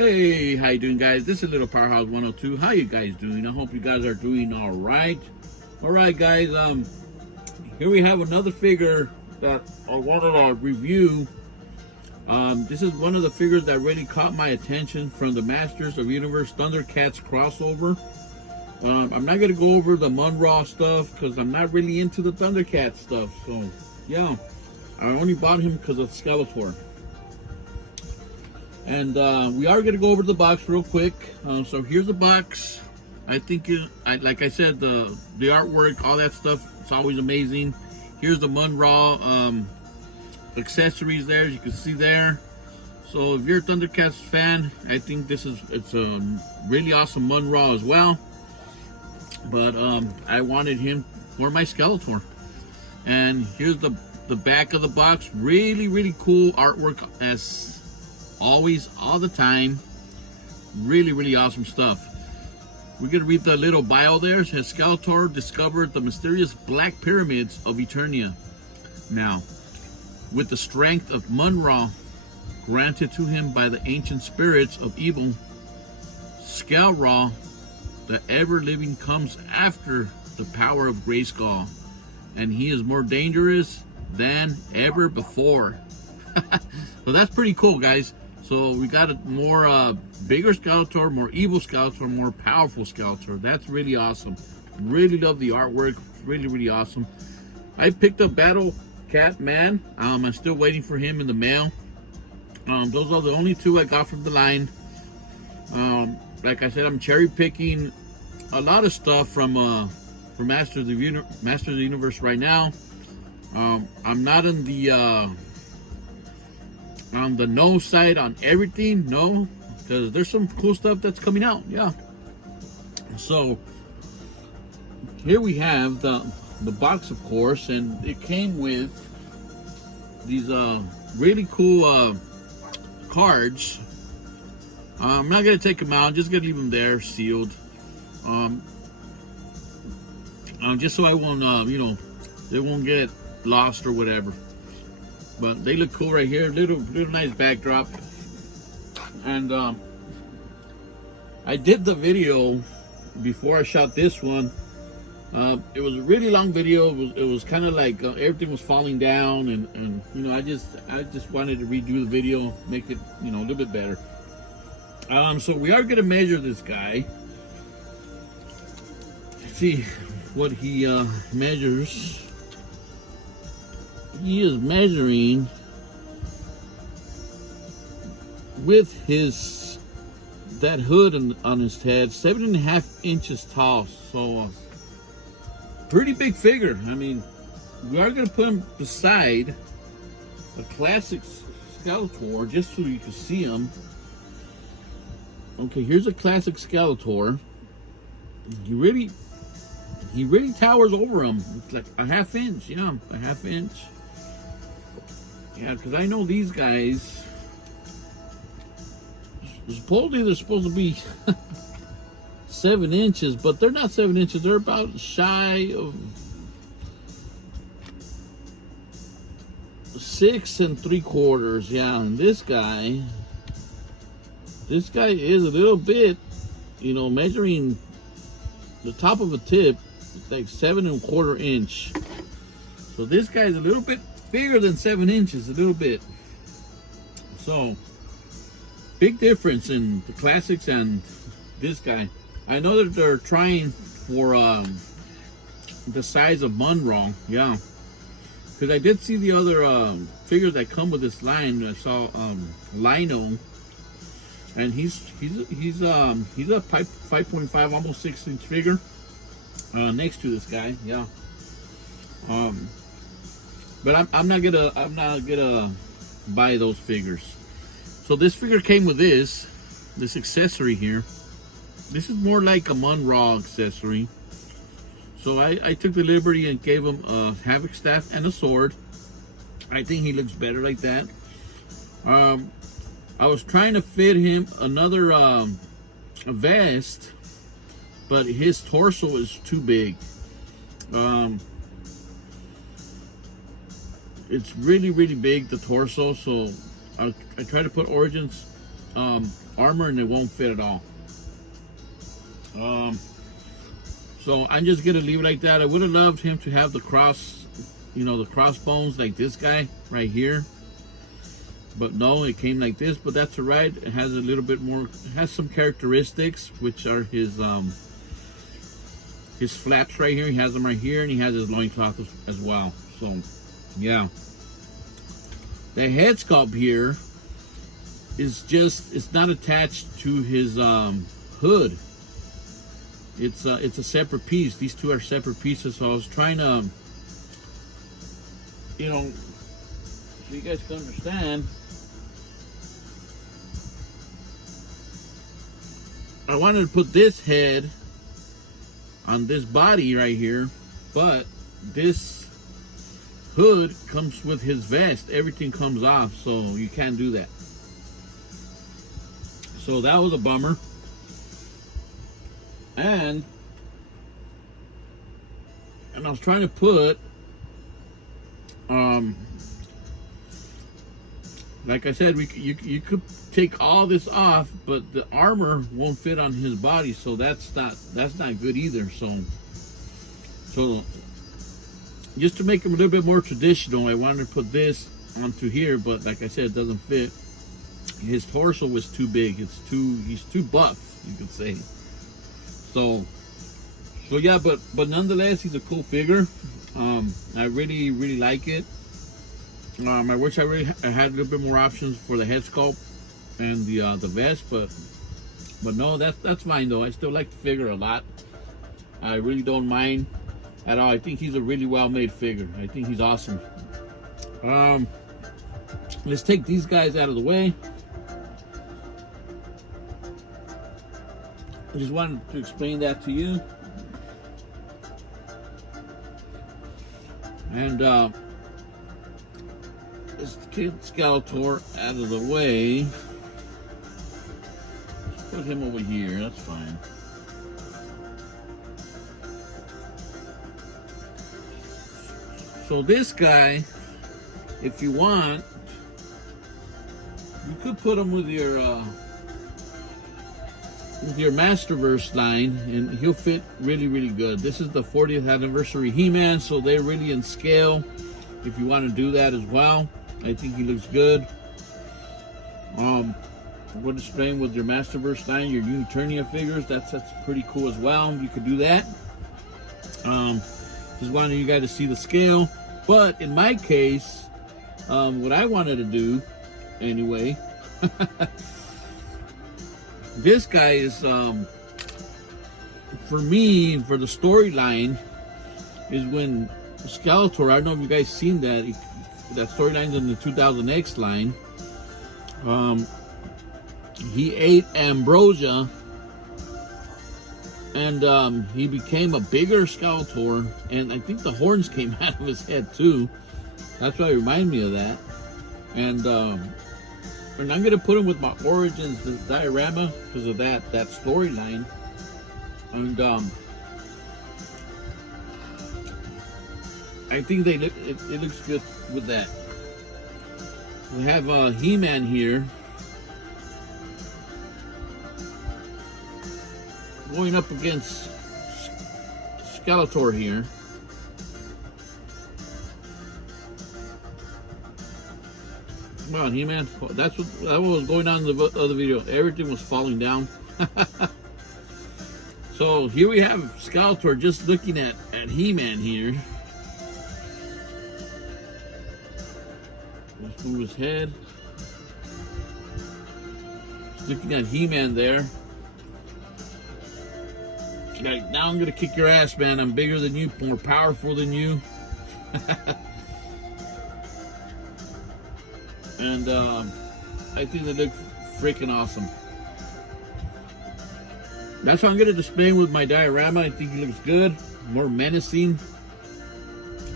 Hey, how you doing, guys? This is Little Powerhouse 102. How you guys doing? I hope you guys are doing all right. All right, guys. Here we have another figure that I wanted to review. This is one of the figures that really caught my attention from the Masters of Universe Thundercats crossover. I'm not gonna go over the Mun-Ra stuff because I'm not really into the Thundercat stuff. So, yeah, I only bought him because of Skell-RA. And we are going to go over the box real quick. So here's the box. I think, like I said, the artwork, all that stuff, it's always amazing. Here's the Mun-Ra accessories there, as you can see there. So if you're a Thundercats fan, I think it's a really awesome Mun-Ra as well. But I wanted him for my Skell-RA. And here's the back of the box. Really, really cool artwork as always, all the time. Really, really awesome stuff. We're gonna read the little bio there. It says Skell-RA discovered the mysterious black pyramids of Eternia. Now, with the strength of Mun-Ra granted to him by the ancient spirits of evil, Skell-RA, the ever-living, comes after the power of Grayskull, and he is more dangerous than ever before. So that's pretty cool, guys. So we got a more bigger Skell-RA, more evil Skell-RA, more powerful Skell-RA. That's really awesome. Really love the artwork. Really, really awesome. I picked up Battle Cat Man. I'm still waiting for him in the mail. Those are the only two I got from the line. Like I said, I'm cherry picking a lot of stuff from Masters of the Universe right now. I'm not in the on the no side on everything, no, because there's some cool stuff that's coming out. Yeah. So here we have the box, of course, and it came with these really cool cards. I'm not gonna take them out. I'm just gonna leave them there sealed, just so I won't they won't get lost or whatever. But they look cool right here. Little nice backdrop. And I did the video before I shot this one. It was a really long video. It was kind of like everything was falling down, and you know, I just wanted to redo the video, make it, you know, a little bit better. So we are gonna measure this guy. Let's see what he measures. He is measuring with that hood on his head, 7.5 inches tall. So pretty big figure. I mean, we are going to put him beside a classic Skell-RA just so you can see him. Okay, here's a classic Skell-RA. He really towers over him. It's like a half inch, yeah, a half inch. Yeah, because I know these guys, supposedly they're supposed to be 7 inches, but they're not 7 inches. They're about shy of 6 3/4. Yeah, and this guy is a little bit, you know, measuring the top of a tip, like 7 1/4 inch. So this guy's a little bit bigger than 7 inches, a little bit. So big difference in the classics and this guy. I know that they're trying for the size of Mun-Ra, yeah, because I did see the other figures that come with this line. I saw Lino, and he's a 5.5, almost 6 inch figure next to this guy, yeah. But I'm not gonna buy those figures. So this figure came with this accessory here. This is more like a Mun-Ra accessory. So I took the liberty and gave him a Havoc staff and a sword. I think he looks better like that. I was trying to fit him another a vest, but his torso is too big. It's really, really big, the torso, so I try to put Origins armor and it won't fit at all. So I'm just gonna leave it like that. I would have loved him to have the cross, you know, the crossbones like this guy right here. But no, it came like this, but that's all right. It has a little bit more, it has some characteristics, which are his flaps right here. He has them right here, and he has his loincloth as well. So, yeah. The head sculpt here is just, it's not attached to his hood. It's a separate piece. These two are separate pieces, so I was trying to, you know, so you guys can understand. I wanted to put this head on this body right here, but this hood comes with his vest. Everything comes off, so you can't do that. So that was a bummer. And I was trying to put like I said, you could take all this off, but the armor won't fit on his body, so that's not good either. So just to make him a little bit more traditional, I wanted to put this onto here, but like I said, it doesn't fit. His torso was too big. He's too buff, you could say. So yeah, but nonetheless, he's a cool figure. I really like it. I wish I had a little bit more options for the head sculpt and the vest, but no, that's fine though. I still like the figure a lot. I really don't mind at all. I think he's a really well made figure. I think he's awesome. Let's take these guys out of the way. I just wanted to explain that to you. And let's get Skeletor out of the way. Let's put him over here, that's fine. So this guy, if you want, you could put him with your Masterverse line, and he'll fit really good. This is the 40th anniversary He-Man, so they're really in scale. If you want to do that as well, I think he looks good. We're displaying with your Masterverse line, your Uniternia figures. That's pretty cool as well. You could do that. Just wanted you guys to see the scale. But in my case, what I wanted to do, anyway. This guy is, for me, for the storyline, is when Skeletor, I don't know if you guys seen that, that storyline's in the 2000X line. He ate ambrosia, and he became a bigger Skeletor, and I think the horns came out of his head too. That's why it reminded me of that. And I'm gonna put him with my Origins diorama because of that storyline. And I think it looks good with that. We have He-Man here going up against Skeletor here. Come on, He-Man. That was going on in the other video. Everything was falling down. So here we have Skeletor just looking at He-Man here. Let's move his head. Just looking at He-Man there. Like, now I'm gonna kick your ass, man. I'm bigger than you, more powerful than you. And I think they look freaking awesome. That's what I'm gonna display with my diorama. I think he looks good, more menacing.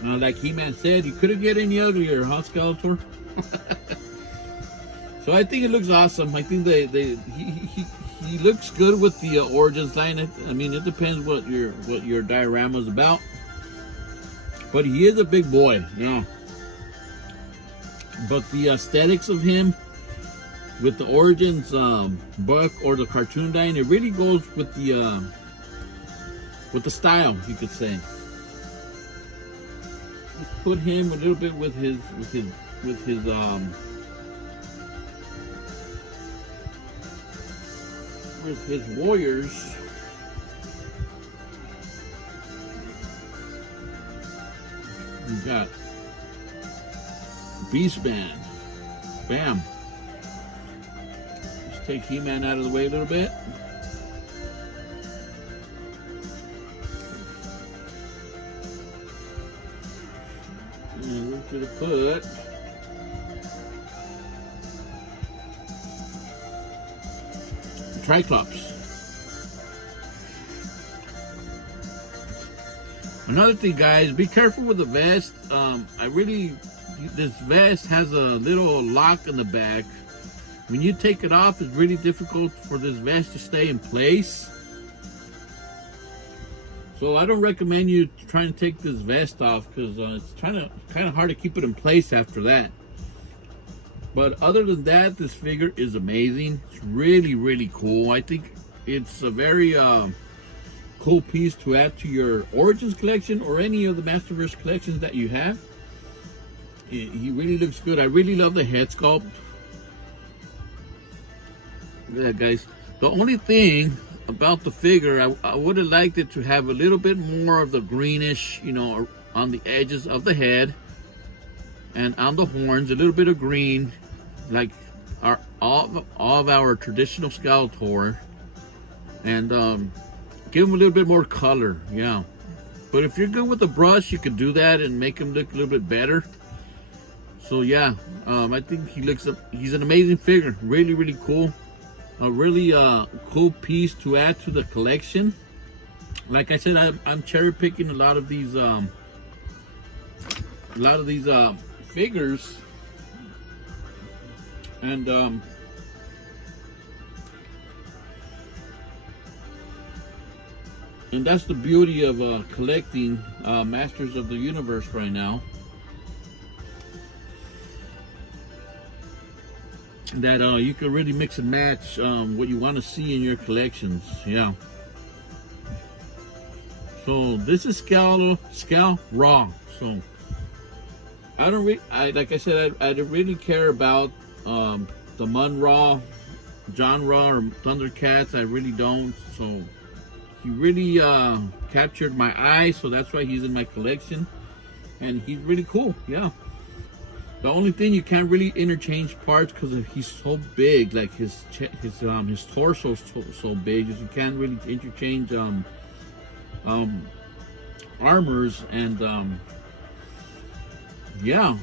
Like He-Man said, you couldn't get any uglier, huh, Skeletor? So I think it looks awesome. I think he looks good with the Origins line. I mean, it depends what your diorama is about. But he is a big boy, you know. But the aesthetics of him with the Origins book or the cartoon line. It really goes with the style, you could say. Let's put him a little bit with his warriors. We got Beastman. Bam. Let's take He-Man out of the way a little bit. And we're going to put Triclops. Another thing, guys, be careful with the vest. This vest has a little lock in the back. When you take it off, it's really difficult for this vest to stay in place. So I don't recommend you trying to take this vest off, because it's kind of hard to keep it in place after that. But other than that, this figure is amazing. It's really, really cool. I think it's a very cool piece to add to your Origins collection or any of the Masterverse collections that you have. He really looks good. I really love the head sculpt. Yeah, guys. The only thing about the figure, I would have liked it to have a little bit more of the greenish, you know, on the edges of the head and on the horns, a little bit of green, like all of our traditional Skeletor, and give him a little bit more color. Yeah, but if you're good with the brush, you can do that and make him look a little bit better. So yeah, I think he's an amazing figure. Really, really cool. A really cool piece to add to the collection. Like I said, I'm cherry picking a lot of these figures, and that's the beauty of collecting Masters of the Universe right now. That you can really mix and match what you want to see in your collections. Yeah. So this is Skell-RA. So I don't like I said, I don't really care about the Mun-Ra genre or Thundercats. I really don't. So he really captured my eye. So that's why he's in my collection, and he's really cool. Yeah. The only thing, you can't really interchange parts because he's so big. Like his torso is so big, you can't really interchange armors, and yeah.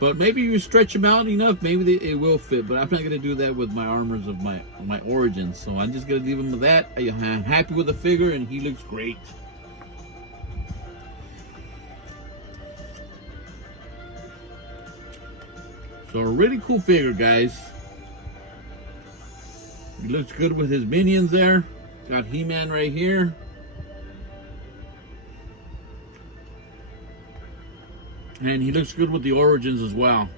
But maybe you stretch them out enough, maybe it will fit. But I'm not gonna do that with my armors of my Origins. So I'm just gonna leave him with that. I'm happy with the figure, and he looks great. So a really cool figure, guys. He looks good with his minions there. Got He-Man right here. And he looks good with the Origins as well.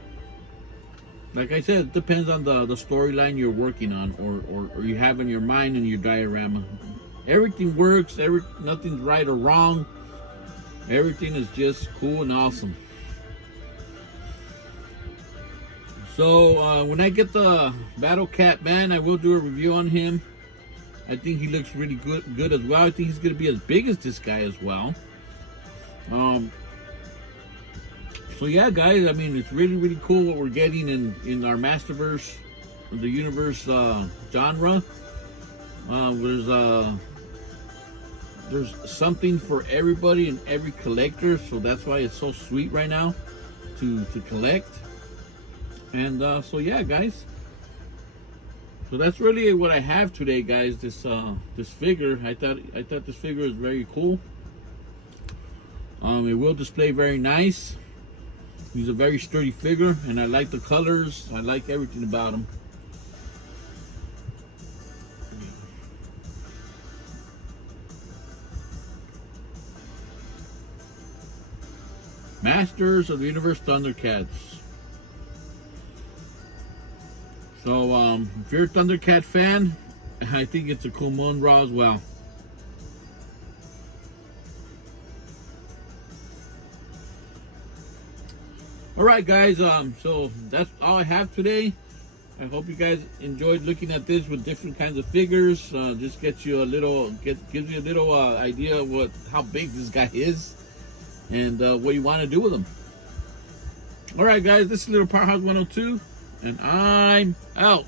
Like I said, it depends on the storyline you're working on, or you have in your mind in your diorama. Everything works. Nothing's right or wrong. Everything is just cool and awesome. So when I get the Battle Cat Man, I will do a review on him. I think he looks really good as well. I think he's going to be as big as this guy as well. So yeah, guys, I mean, it's really, really cool what we're getting in our Masterverse, the Universe genre. There's something for everybody and every collector, so that's why it's so sweet right now to collect. And so yeah, guys, so that's really what I have today, guys. This figure, I thought this figure is very cool. It will display very nice. He's a very sturdy figure, and I like the colors. I like everything about him. Masters of the Universe Thundercats. So if you're a Thundercat fan, I think it's a cool Mun Ra as well. All right, guys. So that's all I have today. I hope you guys enjoyed looking at this with different kinds of figures. Just gets you a little, gives you a little idea of how big this guy is, and what you want to do with him. All right, guys. This is Little Powerhouse 102, and I'm out.